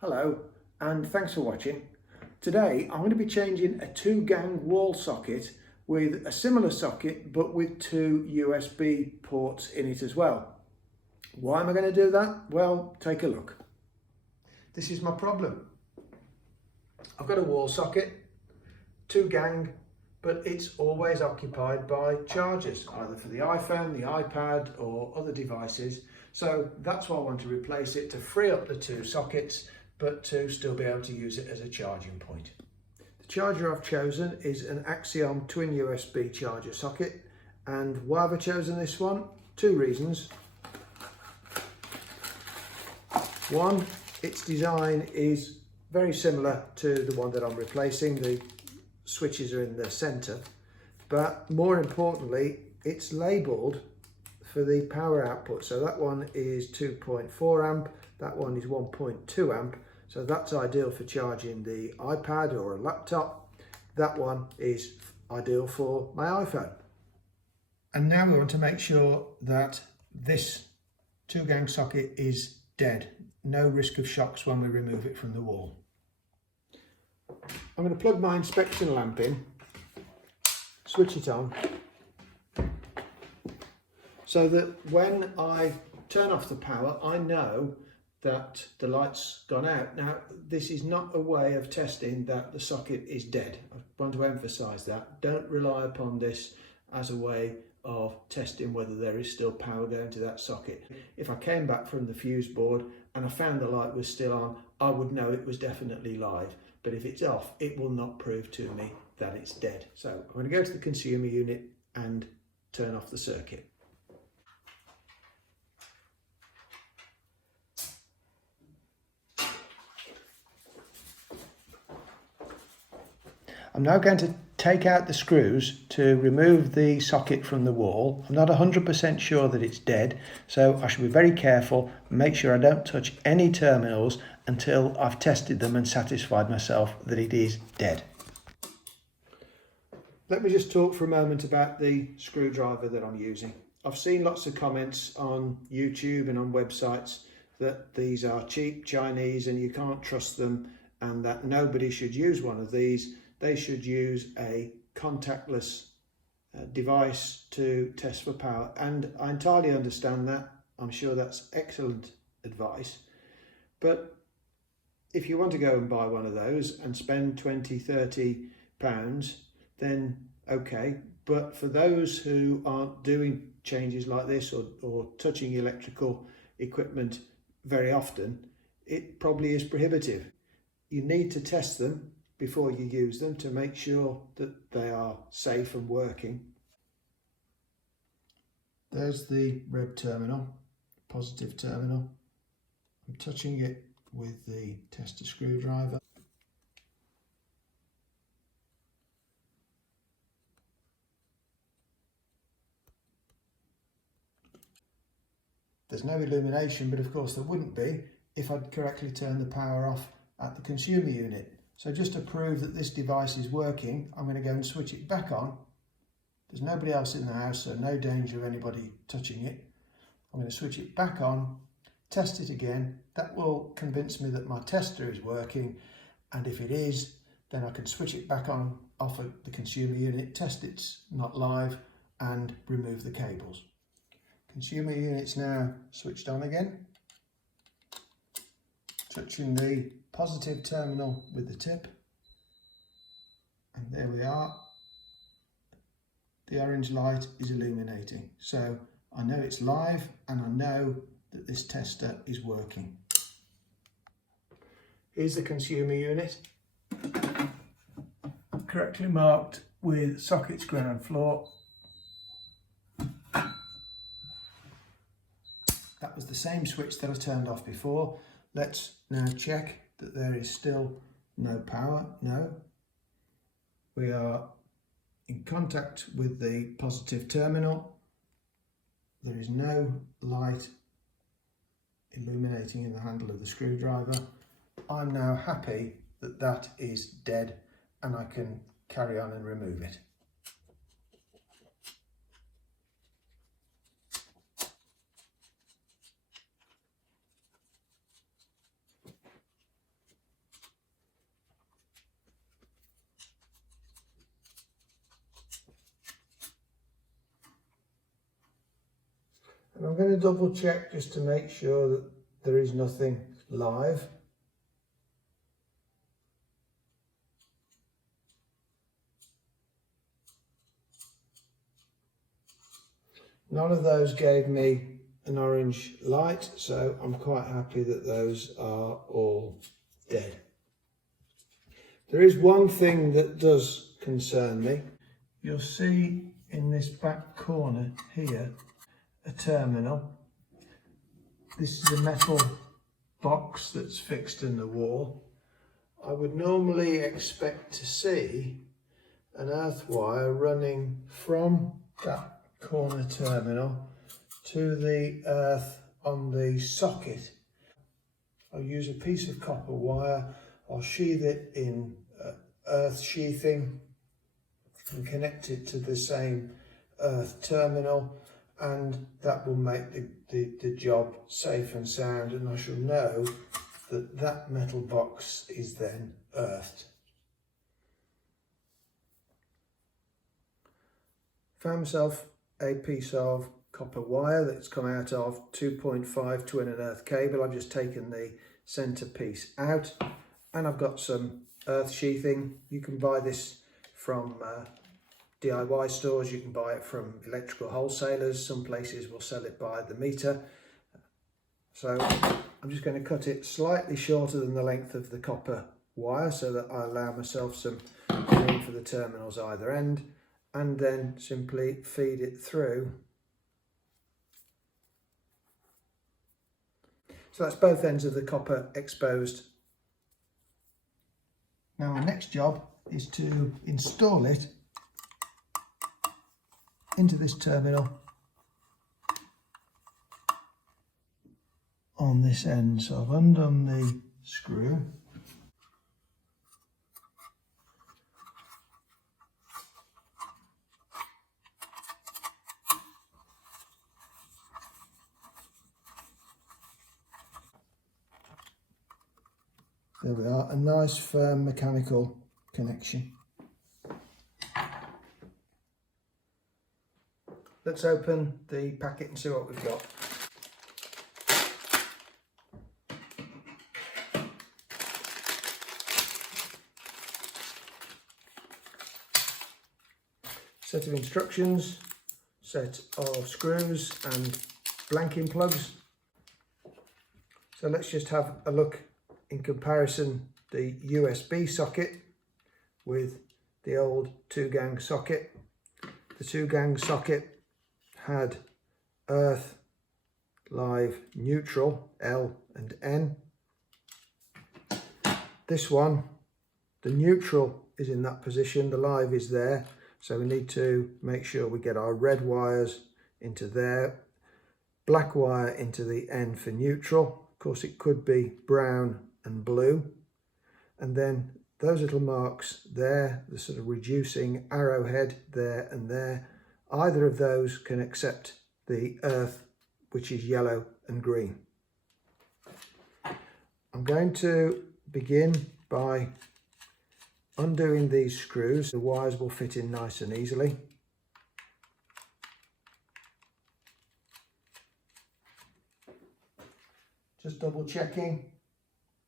Hello and thanks for watching. Today I'm going to be changing a 2-gang wall socket with a similar socket but with 2 USB ports in it as well. Why am I going to do that? Well, take a look. This is my problem. I've got a wall socket, 2-gang, but it's always occupied by chargers, either for the iPhone, the iPad or other devices. So that's why I want to replace it, to free up the 2 sockets but to still be able to use it as a charging point. The charger I've chosen is an Axiom twin USB charger socket. And why have I chosen this one? 2 reasons. One, its design is very similar to the one that I'm replacing. The switches are in the centre, but more importantly, it's labelled for the power output. So that one is 2.4 amp, that one is 1.2 amp. So that's ideal for charging the iPad or a laptop. That one is ideal for my iPhone. And now we want to make sure that this 2-gang socket is dead. No risk of shocks when we remove it from the wall. I'm going to plug my inspection lamp in, switch it on, so that when I turn off the power, I know that the light's gone out. Now, this is not a way of testing that the socket is dead. I want to emphasise that. Don't rely upon this as a way of testing whether there is still power going to that socket. If I came back from the fuse board and I found the light was still on, I would know it was definitely live. But if it's off, it will not prove to me that it's dead. So I'm going to go to the consumer unit and turn off the circuit. I'm now going to take out the screws to remove the socket from the wall. I'm not 100% sure that it's dead, so I should be very careful and make sure I don't touch any terminals until I've tested them and satisfied myself that it is dead. Let me just talk for a moment about the screwdriver that I'm using. I've seen lots of comments on YouTube and on websites that these are cheap Chinese and you can't trust them, and that nobody should use one of these. They should use a contactless device to test for power. And I entirely understand that. I'm sure that's excellent advice. But if you want to go and buy one of those and spend 20, 30 pounds, then okay. But for those who aren't doing changes like this or touching electrical equipment very often, it probably is prohibitive. You need to test them before you use them to make sure that they are safe and working. There's the red terminal, positive terminal. I'm touching it with the tester screwdriver. There's no illumination, but of course there wouldn't be if I'd correctly turned the power off at the consumer unit. So just to prove that this device is working, I'm going to go and switch it back on. There's nobody else in the house, so no danger of anybody touching it. I'm going to switch it back on, test it again. That will convince me that my tester is working, and if it is, then I can switch it back on off of the consumer unit, test it's not live, and remove the cables. Consumer unit's now switched on again. Touching the positive terminal with the tip, and there we are. The orange light is illuminating, so I know it's live and I know that this tester is working. Here's the consumer unit, correctly marked with sockets ground floor. That was the same switch that I turned off before. Let's now check that there is still no power. No. We are in contact with the positive terminal. There is no light illuminating in the handle of the screwdriver. I'm now happy that that is dead and I can carry on and remove it. And I'm going to double check just to make sure that there is nothing live. None of those gave me an orange light, so I'm quite happy that those are all dead. There is one thing that does concern me. You'll see in this back corner here a terminal. This is a metal box that's fixed in the wall. I would normally expect to see an earth wire running from that corner terminal to the earth on the socket. I'll use a piece of copper wire, I'll sheath it in earth sheathing and connect it to the same earth terminal, and that will make the job safe and sound, and I shall know that that metal box is then earthed. Found myself a piece of copper wire that's come out of 2.5 twin and earth cable. I've just taken the centre piece out, and I've got some earth sheathing. You can buy this from DIY stores, you can buy it from electrical wholesalers, some places will sell it by the metre. So I'm just going to cut it slightly shorter than the length of the copper wire so that I allow myself some room for the terminals either end, and then simply feed it through. So that's both ends of the copper exposed. Now my next job is to install it into this terminal on this end. So I've undone the screw. There we are, a nice firm mechanical connection. Let's open the packet and see what we've got. Set of instructions, set of screws and blanking plugs. So let's just have a look in comparison the USB socket with the old 2-gang socket. The 2-gang socket had earth, live, neutral, L and N. This one, the neutral is in that position, the live is there, so we need to make sure we get our red wires into there, black wire into the N for neutral. Of course it could be brown and blue, and then those little marks there, the sort of reducing arrowhead there and there, either of those can accept the earth, which is yellow and green. I'm going to begin by undoing these screws. The wires will fit in nice and easily. Just double checking.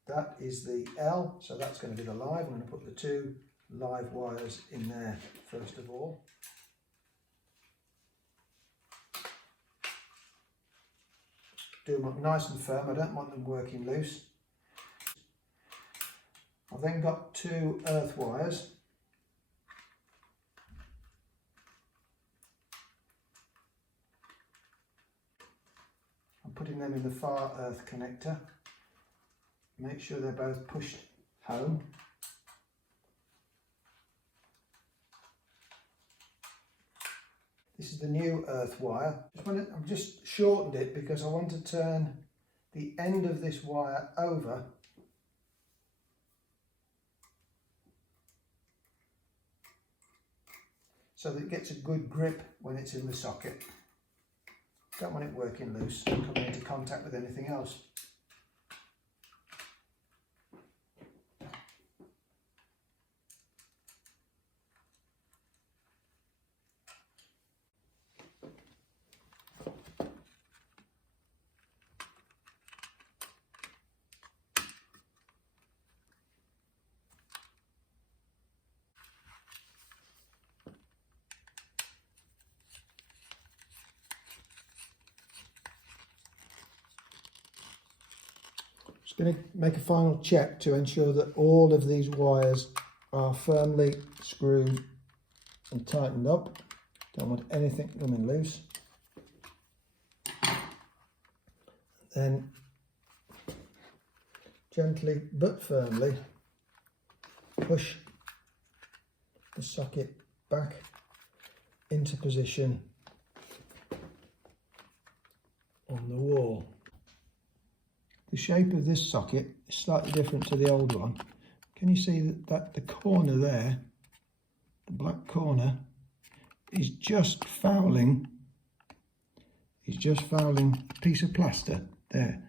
That is the L, so that's going to be the live. I'm going to put the 2 live wires in there first of all. Do them up nice and firm, I don't want them working loose. I've then got 2 earth wires. I'm putting them in the far earth connector. Make sure they're both pushed home. This is the new earth wire. I've just shortened it because I want to turn the end of this wire over so that it gets a good grip when it's in the socket. Don't want it working loose and coming into contact with anything else. Going to make a final check to ensure that all of these wires are firmly screwed and tightened up. Don't want anything coming loose. Then gently but firmly push the socket back into position on the wall. The shape of this socket is slightly different to the old one. Can you see that the corner there, the black corner, is just fouling a piece of plaster there.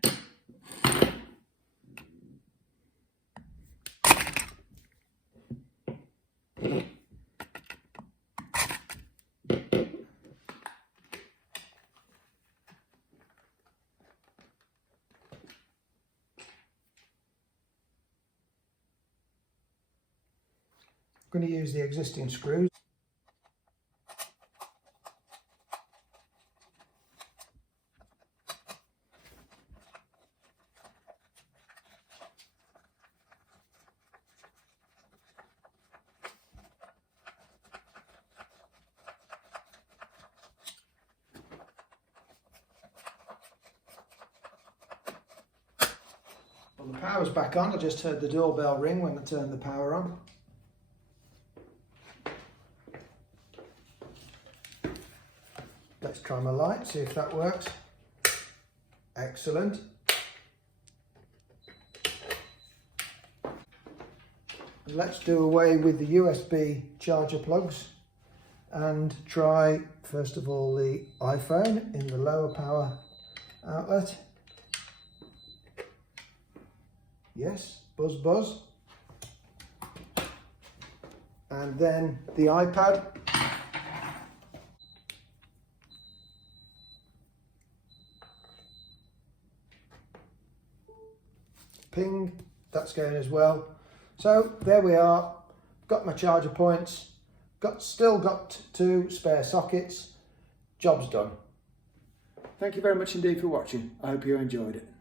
I'm going to use the existing screws. Well, the power's back on. I just heard the doorbell ring when I turned the power on. Let's try my light, see if that works. Excellent. Let's do away with the USB charger plugs and try first of all the iPhone in the lower power outlet. Yes, buzz buzz. And then the iPad. Ping, that's going as well. So there we are, got my charger points, still got 2 spare sockets, job's done. Thank you very much indeed for watching. I hope you enjoyed it.